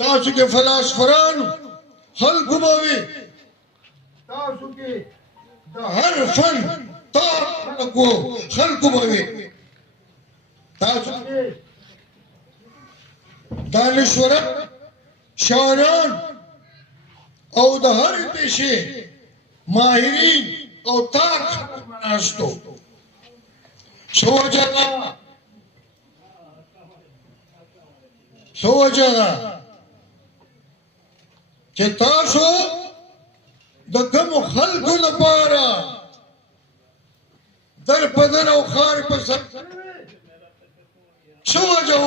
تاسو کې فلسفرانو خلقو به وي تاسو کې د هر فن خلقو به وي تاسو کې دانشوران شاعران او د هر پیشې ماهرین او تاک ناستو سوچا چې تاسو د کوم خلقو لپاره در بدن او خار په سر سوچا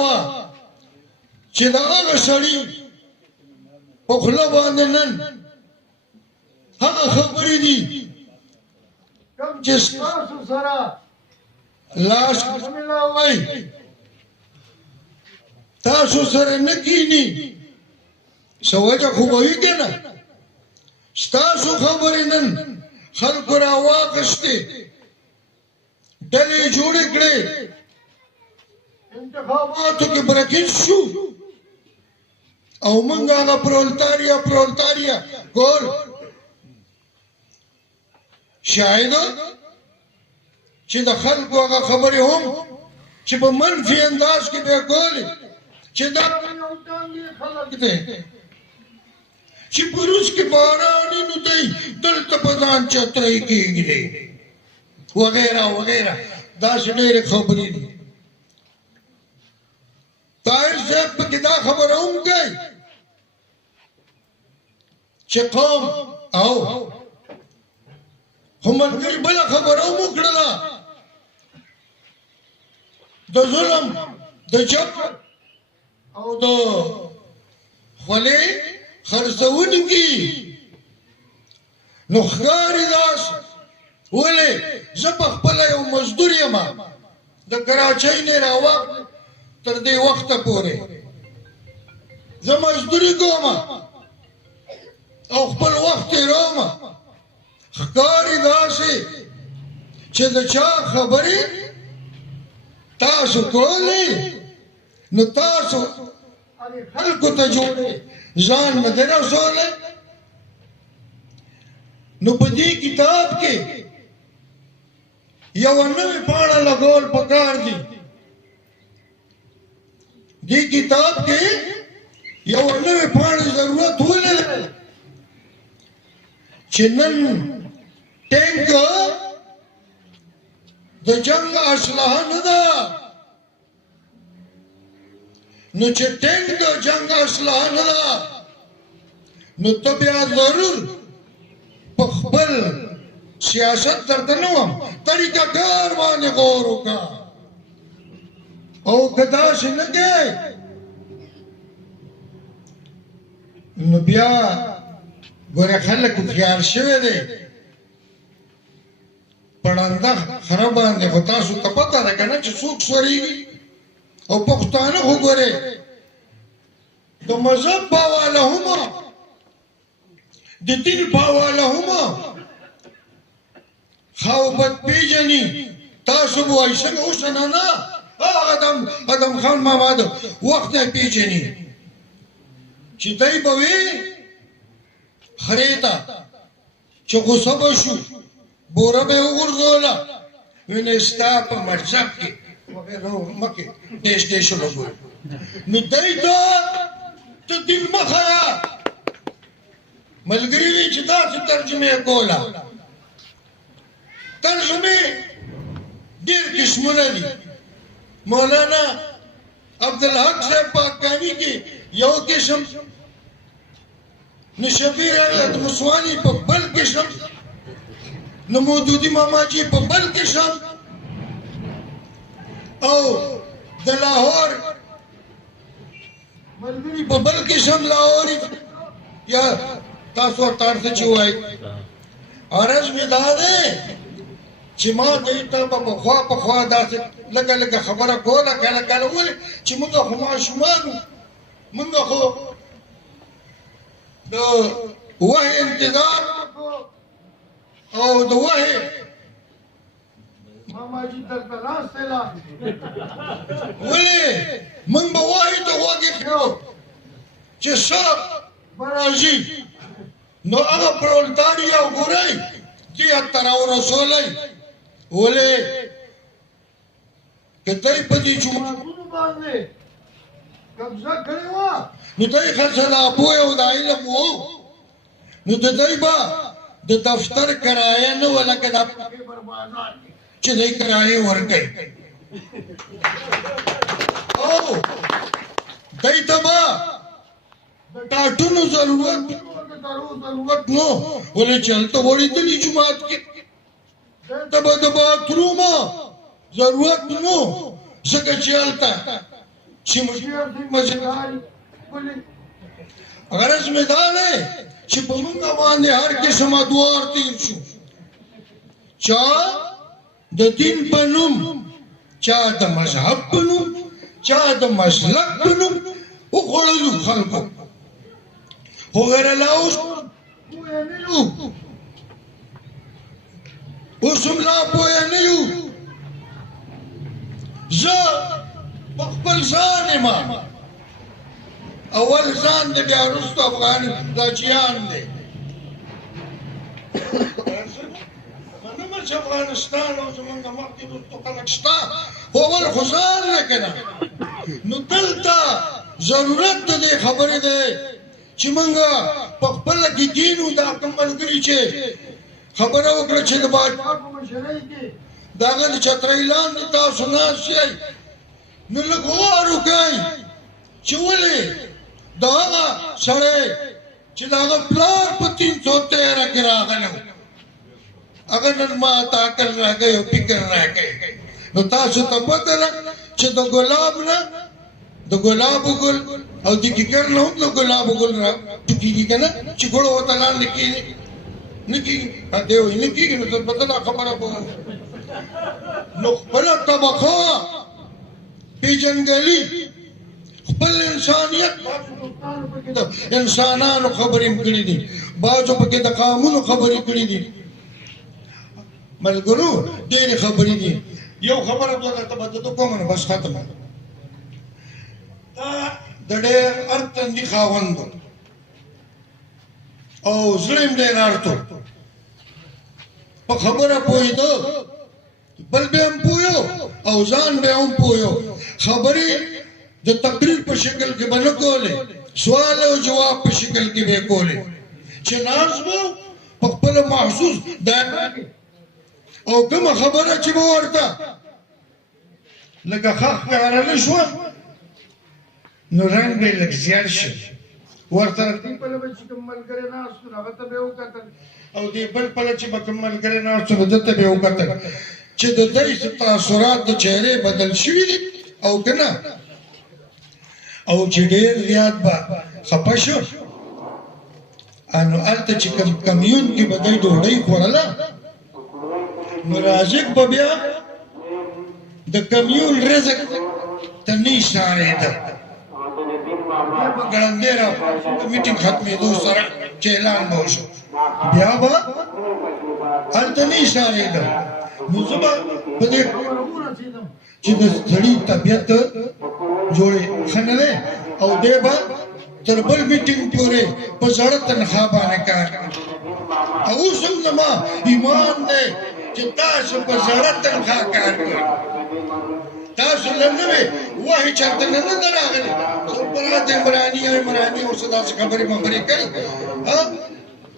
چې دا هغه سړی په خوله باندې نن هغه خبرې دي کوم چې تاسو سره لاس بسم الله وای تاسو سره نکینی سوچا خو وایي کنه تاسو خبرې نن خلق را واغشتي ډلې جوړ کړې انتخاباتو کې برکت شو او منګه هغه پرولتاریا ګول شاید چې د خلکو هغه خبرې هم چې په منفي انداز کې به کولې چې دا یو ډنګې خلک دی چې په روس کې باران نو دی دلته په ځان چترۍ کېږي وغیره داسې ډېرې خبرې دي طاهر صاحب پکې دا خبره هم کوي چې قوم او خو ملګري بله خبره هم وکړله د ظلم د جبر او د خولې خرڅونکي نو ښکاري داسې ولې زه په خپله یو مزدور یم د کراچۍ نه راواخلې تر دې وخته پورې زه مزدوري کوم او خپل وخت تېروم ښکاري داسې چې د چا خبرې تاسو کولې نو تاسو خلکو ته جوړې ځان نه دی رسولی نو په دې کتاب کې یوه نوې پاڼه لګول پکار دي دې کتاب کې یوه نوې پاڼې ضرورت ولري چې نن ټینک د جنگ اسلحه نه ده نو چې ټینک د جنگ اسلحه نه ده نو ته بیا ضرور په خپل سیاست درته نه وم طریقه کار باندې غور وکړه او که داسې نه دی نو بیا ګوره خلک هوښیار شوی دی پړانده خره باندې خو تاسو ته پته ده که نه چې څوک سورېږي او پښتانه خو ګورې د مذهب پاواله هم د دین پاواله هم خاوبت پیژني تاسو به وایي څنګه اوس نه ادم خان ماما د وخت نه پیژني چې دی به وي خرې ته چې غوسه به شو بوره به یې وغورځوله وینې ستا په مذهب کې مکې دیش ولګوي نو دی ته دین مه ښیه ملګري وي چې داسې ترجمه یې کوله ترجمې ډېر قسمونه دي مولانا عبدالحق صاحب پاکستانی کې یو قسم نو شبیر احمد مسوانی په بل قسم نو مودودی ماماجي په بل قسم او د لاهور ملګري په بل قسم لاهوري یا تاسو ورته چې وایي عرض مې دا دی چې ما دوی ته به پخوا داسې لږه خبره کوله کله ولې چې موږ خو ماشومان وو موږ خو د وحي انتظار او د وحي ماماجي دلته ناسته لا ولې موږ به وحي ته غوږ ایښو چې څه راځي نو هغه پرولتاریا وګورئ چې ته راورسولی ولې که دی په دې جوماتونو باندې قبضه کړې وه نو دی ښه لا پوه او د علم و نو د دی به د دفتر کرایه نه وه لکه دا بربادان چې دی کرایې ورکوي او دی ته به د ټاټونو ضرورت نو ولې چې هلته وړېدلي جومات کې دی ته به د باترومه ضرورت نو ځکه چې هلته چې مزداري غرض مې دا دی چې په موږ باندې هر قسم ادوار تیر شو چا د دین په نوم چا د مذهب په نوم چا د مسلک په نوم وخوړلو خلکو خو غیره لا اوس پوه نه یو اوس هم لا پوه نه یو زه په خپل ځان یم اول ځان دی بیا وروسته افغان راجیان دی منمه چې افغانستان او زمونږ مخکې وروسته خلک شته خو اول خو ځان نه که نه نو دلته ضرورت د دې خبرې دی چې موږ په خپله کې دین و دا کوم ملګري چې خبره وکړه چې د باچا په مشرۍ کې د هغه د چترۍ لاندې تاسو ناست یئ نو لږ غور وکئ چې ولې د هغه سړی چې د هغه پلار په 313 کې راغلی و هغه نن ما ته عقل راکوي او فکر راکوي نو تاسو ته پته ده چې د ګلاب نه د ګلابو ګل او د کیکر نه هم د ګلابو ګل راټوکېږي که نه چې ګوړه ورته لاندې کېږي نه کېږي دی وایي نه کېږي نو ته بله خبره به نو خپله طبقه پیژنګلي خپل انسانیت د انسانانو خبرې کړي دي بعضو پکې د قامونو خبرې کړي دي ملګرو ډېرې خبرې دي یو خبره دوه درته به درته کوم نو بس ختمه دا د ډېر ارتندي خاوند او زړه یې ډېر ارتو په خبره پوهېده بل به هم پوهیو او ځان به هم پوهیو خبرې د تقریر په شکل کې به نه کولې سوال او جواب په شکل کې به کولې چې ناز به په خپله محسوس دا او کومه خبره چې به ورته لکه ښه ښکاره نه شوه نو رنګ به یې لږ زیات شي ورته دې پله به چې کوم ملګری ناست و هغه ته به یې وکتل او دې بل پله چې به کوم ملګری ناست و ده ته به یې وکتل چې د دوی تاثرات د چهرې بدل شوي دي او که نه او چې ډېر زیات به خفه شو نو هلته چې کوم کمیون کې به دوی ډوډۍ خوړله نو رازق به بیا د کمیون رزق ته نه اشارېده بیا به ګړندی راپاڅېد د میټینګ ختمېدو سره چې اعلان به وشو بیا به هلته نه اشارېده نو زه به په دې خبره ورسېدم چې د سړي طبیعت جوړې ښه نه دی او دی به تر بل میټینګ پورې په زړه تنخوا باندې کار کوي او اوس هم زما ایمان دی چې تاسو په زړه تنخوا کار کوئ تاسو له نوې وحي چېرته نه ده راغلې څوک به راته عمراني ورسه داسې خبرې مبرې کوي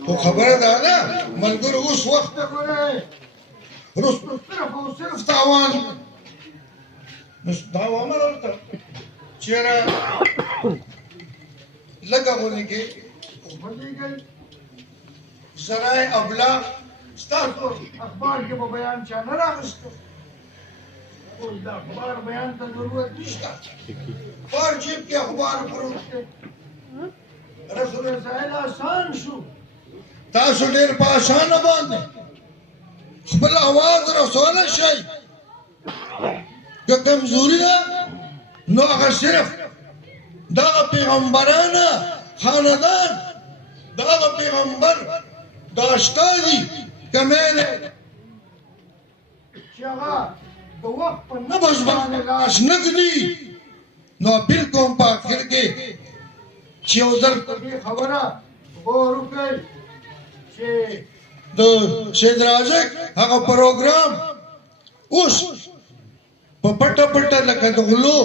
خو خبره دا ده ملګرو اوس وخت ته ګورئ روس صرف او صرف تاوان دا وامه درته چېرې لږه غونې کې وبلېږئ ذرایع ابلاغ ستاسو اخبار کې به بیان چا نه راغسته اوس د اخبار بیان ته ضرورت نشته بار جیب کې اخبار پروت دی رسول رسایل آسان شو تاسو ډېر په اسانه باندې خپل اواز رسولی شئ که کمزوري ده نو هغه صرف دغه پیغمبرانه خاندان دغه پیغمبر دا استازي کمی دی چې هغه د وخت په نبض باندې لاس نه ږدي نو اپیل کوم په آخر کې چې یو ځل په دې خبره غور وکړئ چې د سید رازق هغه پروګرام اوس په پټه پټه لکه د غلو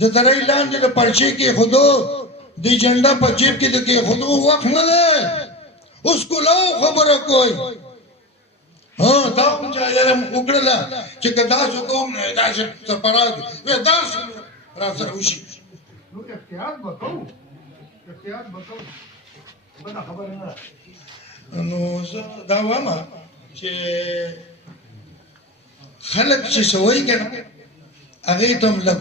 د درې لاندې د پرچې کې خودو د جنډا په جیب کې د کې خودو وخت نه ده اوس کولاو خبره کوي ها دا کوم چې علم وکړه چې کدا څو کوم نه دا چې سپارات و دا را سره وشي نو احتیاط وکړو بل خبره نه نو زه دا وایم چې خلک چې سوي کنه هغه ته لګ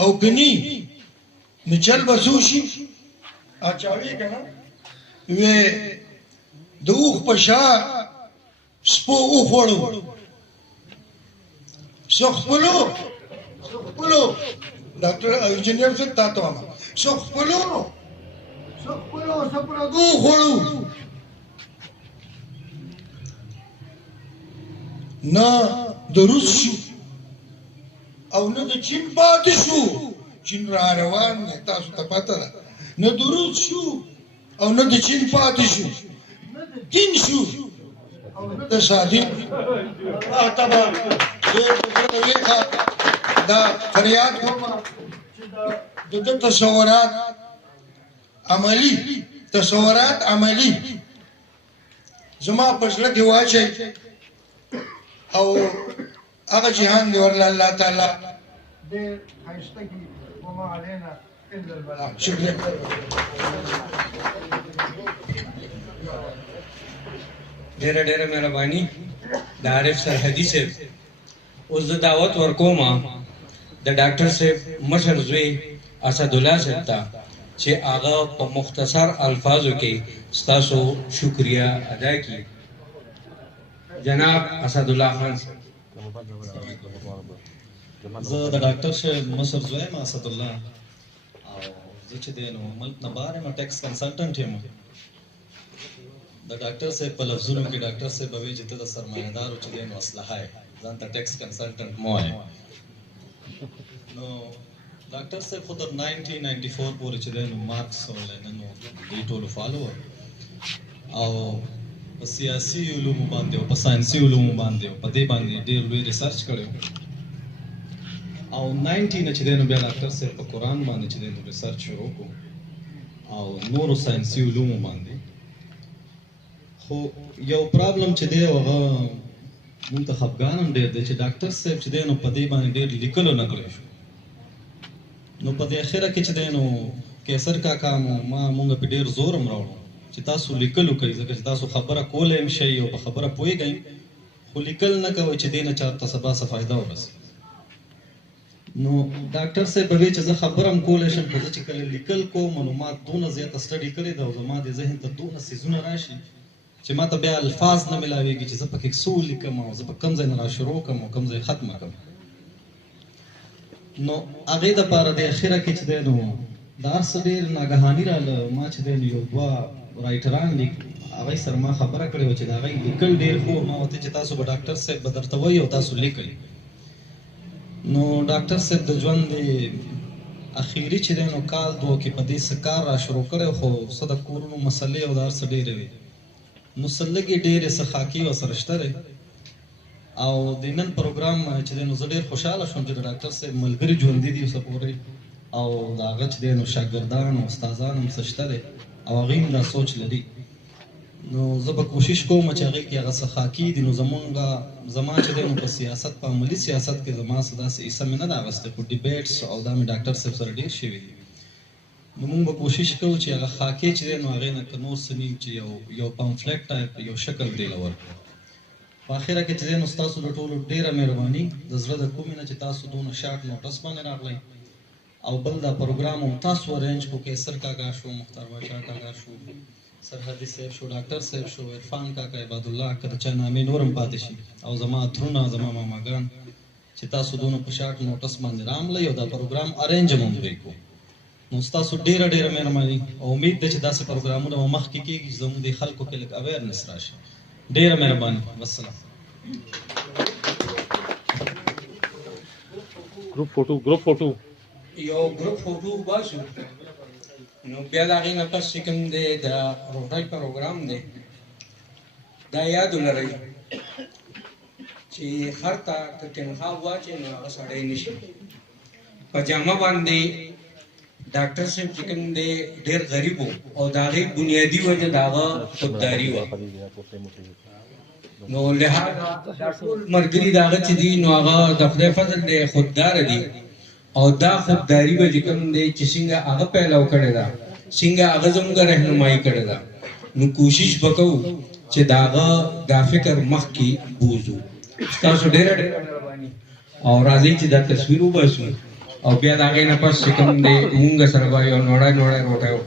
او کني نو چل بسوشي اچاوي کنه وې دوخ پشا سپو اوخوړو سخپلو ډاکټر انجینیر څه تاسو ما سخپلو دوخوړو نه د روس شو او نه د چین پاتې شو چین را روان دی تاسو ته پته ده نه د روس شو او نه د چین پاتې شو دین شو او نه د صادق تبا دا فریاد کوم چې د تصورات عملی زما په زړه کې واچي او هغه جهان دی ورله الله تعالی دې خیسته کی وما علينا الا البلاغ شکریہ ډېره مهرباني د عارف سرحدي صاحب اوس د دعوت ورکوم د ډاکټر صاحب مشر زوی اسد الله صاحب ته چې هغه په مختصر الفاظو کې ستاسو شکریہ ادا کړي جناب اسد الله خان زه د ډاکټر صاحب مشر زوی ما اسد الله او زه چې دی نو ملک نه بهر یم ټیکس کنسلټنټ یم د ډاکټر صاحب په لفظونو کې ډاکټر صاحب به وایي چې ته د سرمایه‌دارو چې دی نو اسلحه یې ځان ته ټیکس کنسلټنټ مه وایه نو ډاکټر صاحب خو تر 1994 پورې چې دی نو مارکس او لینن او دې ټولو فالوور او په سیاسي علومو باندې او په ساینسي علومو باندې او په دې باندې ډېر لوی ریسرچ کړی او 90 نه چې دی نو بیا ډاکټر صاحب په قرآن باندې چې دی نو ریسرچ شروع کړو او نورو ساینسي علومو باندې خو یو پرابلم چې دی هغه مونږ ته خفګان هم ډېر دی چې ډاکټر صاحب چې دی نو په دې باندې ډېر لیکلو نه کړی شو نو په دې اخره کې چې دی نو کیسر کاکا مونږ په ډېر زور هم راوړو چې تاسو لیکلو کوئ ځکه چې تاسو خبره کولی هم شئ او په خبره پوهېږئ خو لیکل نه کوئ چې دې نه چاته سبا څه فایده ورسي نو ډاکټر صاحب به وایي چې زه خبره هم کولی شم خو زه چې کله لیکل کوم نو ما دونه زیاته سټډي کړې ده او زما د ذهن ته دونه څیزونه راشي چې ما ته بیا الفاظ نه ملاویږي چې زه پکې څه ولیکم او زه په کوم ځای نه را شروع کړم او کوم ځای ختمه کړم نو هغې دپاره د اخره کې چې دی نو دا هر څه ډېر ناګهاني راله ما چې دی نو یو دوه رایټران هغوی سره ما خبره کړې وه چې د هغوی لیکل ډېر ښه ما ورته چې تاسو به ډاکټر صاحب به درته وایي او تاسو لیکئ نو ډاکټر صاحب د ژوند د اخري چې دی نو کال دوه کې په دې څه کار را شروع کړی خو څه د کورونو مسلې او دا هر څه ډېرې وې نو څه لږې ډېرې څه خاکې ورسره شته دی او د نن پروګرام چې دی نو زه ډېر خوشحاله شوم چې د ډاکټر صاحب ملګري ژوندي دي اوسه پورې او د هغه چې دی نو شاګردان او استادان هم څه شته دی او هغوی هم دا سوچ لري نو زه به کوشش کوم چې هغې کې هغه څه خاکي دي نو زما چې دی نو په سیاست په عملي سیاست کې زما څه داسې حصه مې نه ده اخیستی خو ډیبیټس او دا مې ډاکټر صاحب سره ډېر شوي دي نو موږ به کوشش کوو چې هغه خاکې چې دی نو هغې نه که نور څه نه چې یو پمفلټ ټایپ یو شکل دې له ورکړو په اخره کې چې دی نو ستاسو د ټولو ډېره مهرباني د زړه د کومې نه چې تاسو دونه شارټ نوټس باندې راغلی او بل دا پروګرام هم تاسو ارینج کو کیسر کاکا شو مختار بادشاه کاکا شو سرحدي صاحب شو ډاکټر صاحب شو عرفان کاکا عباد الله که د چا نامې نور هم پاتې شي او زما ترونه زما ماماګان چې تاسو دونه په شارټ نوټس باندې راملی او دا پروګرام ارینج هم دوی کو نو ستاسو ډېره مهرباني او امید ده چې داسې پروګرامونه به مخکې کېږي چې زموږ د خلکو کې لږ اویرنس راشي ډېره مهرباني والسلام group photo یو ګروپ فوټو وباسو نو بیا د هغې نه پس چې کوم دی د روټۍ پروګرام دی دا یاد ولرئ چې هر ته که تنخواه واچوي نو هغه سړی نه شي په جامه باندې ډاکټر صاحب چې کوم دی ډېر غریب و او د هغې بنیادي وجه د هغه خودداري وه نو لهذا دا ټول ملګري د هغه چې دي نو هغه د خدای فضل دی خودداره دي او دا خودداري به چې کوم دی چې څنګه هغه پیلو کړې ده څنګه هغه زموږ رهنمایي کړې ده نو کوشش به کوو چې د هغه دا فکر مخکې بوځو ستاسو ډېره ډېره مهرباني او راځئ چې دا تصویر وباسو او بیا د هغې نه پس چې کوم دی مونږ سره به یو نوړی روټۍ